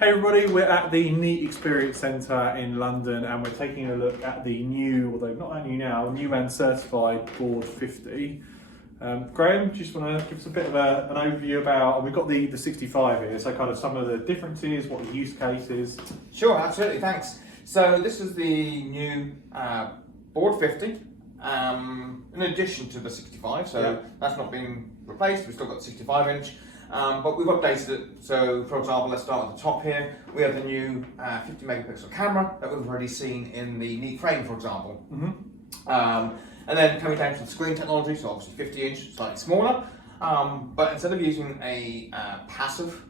Hey everybody, we're at the Neat Experience Centre in London and we're taking a look at the new, although not that new now, new and certified Board 50. Graham, do you just want to give us a bit of an overview about, we've got the 65 here, so kind of some of the differences, what the use case is. Sure, absolutely, thanks. So this is the new Board 50, in addition to the 65, so that's not been replaced, we've still got the 65-inch. But we've updated it, so for example, let's start at the top here. We have the new 50 megapixel camera that we've already seen in the Neat frame, for example. And then coming down to the screen technology, so obviously 50-inch, slightly smaller. But instead of using a passive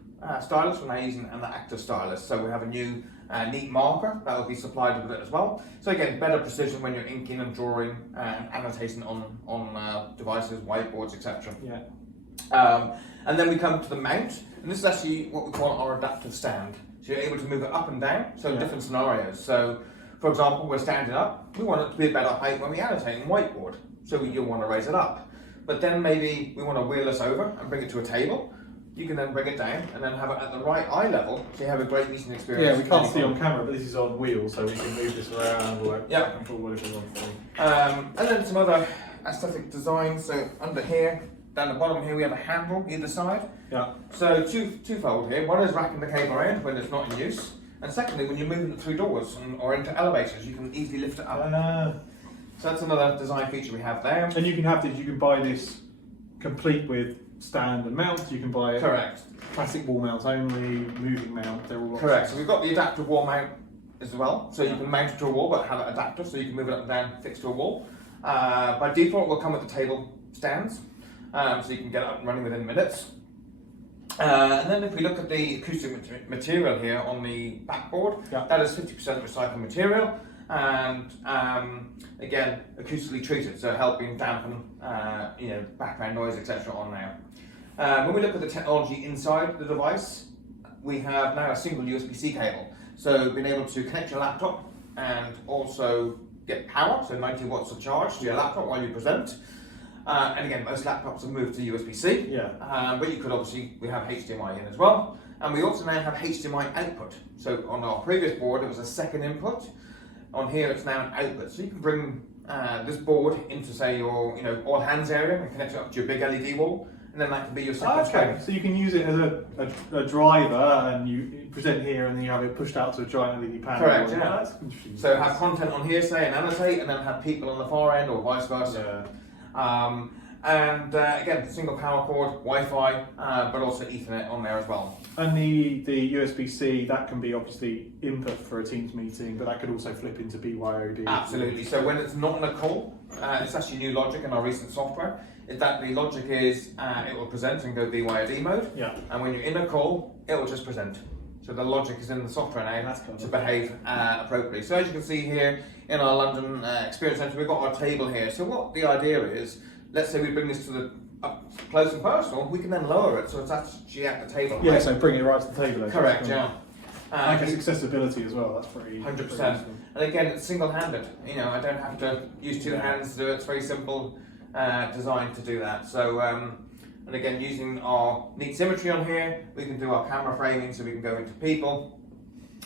stylus, we're now using an active stylus. So we have a new Neat marker that will be supplied with it as well. So again, better precision when you're inking and drawing and annotating on devices, whiteboards, etc. And then we come to the mount, and this is actually what we call our adaptive stand. So you're able to move it up and down, so different scenarios. So, for example, we're standing up, we want it to be a better height when we annotate on whiteboard, so you'll want to raise it up. But then maybe we want to wheel this over and bring it to a table. You can then bring it down and then have it at the right eye level, so you have a great listening experience. Yeah, we can't see on camera, but this is on wheels, so we can move this around or back and forward if we want to. And then some other aesthetic designs. So under here, down the bottom here, we have a handle either side. So twofold here. One is wrapping the cable around when it's not in use, and secondly, when you're moving it through doors or into elevators, you can easily lift it up. So that's another design feature we have there. And you can have this. You can buy this complete with stand and mount. You can buy it. Correct. Classic wall mounts only, moving mount. They're all correct. So we've got the adaptive wall mount as well. So you can mount it to a wall, but have it adaptive, so you can move it up and down, fixed to a wall. By default, will come with the table stands. So you can get it up and running within minutes. And then if we look at the acoustic material here on the backboard, that is 50% recycled material, and again, acoustically treated, so helping dampen background noise, etc. on there. When we look at the technology inside the device, we have now a single USB-C cable. So being able to connect your laptop and also get power, so 90 watts of charge to your laptop while you present. And again, most laptops have moved to USB-C, but you could obviously, we have HDMI in as well. And we also now have HDMI output. So on our previous board, it was a second input. On here, it's now an output. So you can bring this board into, say, your all hands area and connect it up to your big LED wall. And then that can be your second screen. So you can use it as a driver, and you present here, and then you have it pushed out to a giant LED panel. Correct, yeah. That's interesting. So have content on here, say, and annotate, and then have people on the far end, or vice versa. Again, single power cord, Wi-Fi, but also Ethernet on there as well. And the USB-C, that can be obviously input for a Teams meeting, but that could also flip into BYOD. Absolutely. So when it's not in a call, it's actually new logic in our recent software. Is that the logic is it will present and go BYOD mode. And when you're in a call, it will just present. So the logic is in the software now to behave appropriately. So as you can see here in our London Experience Centre, we've got our table here. So what the idea is, let's say we bring this to the up close and personal, we can then lower it so it's actually at the table. Yeah, so bring it right to the table. Correct, yeah. I guess accessibility as well, that's pretty 100%. And again, it's single-handed. I don't have to use two hands to do it. It's very simple design to do that. So, and again, using our Neat symmetry on here, we can do our camera framing, so we can go into people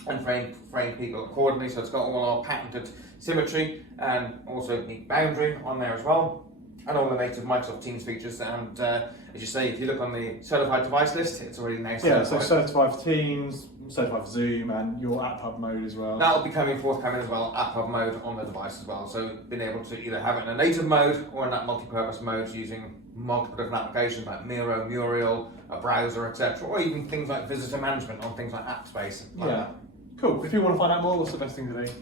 and frame people accordingly. So it's got all our patented symmetry and also Neat boundary on there as well. And all the native Microsoft Teams features, and as you say, if you look on the certified device list, it's already now certified. Yeah, so certified for Teams, certified for Zoom, and your app hub mode as well. That'll be forthcoming as well, app hub mode on the device as well. So being able to either have it in a native mode or in that multi-purpose mode using multiple different applications like Miro, Muriel, a browser, etc., or even things like visitor management on things like AppSpace. Cool. If you want to find out more, what's the best thing to do?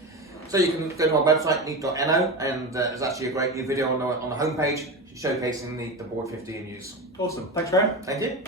So you can go to our website, neat.no, and there's actually a great new video on the homepage showcasing the Board 50 in use. Awesome. Thanks, Graham. Thank you.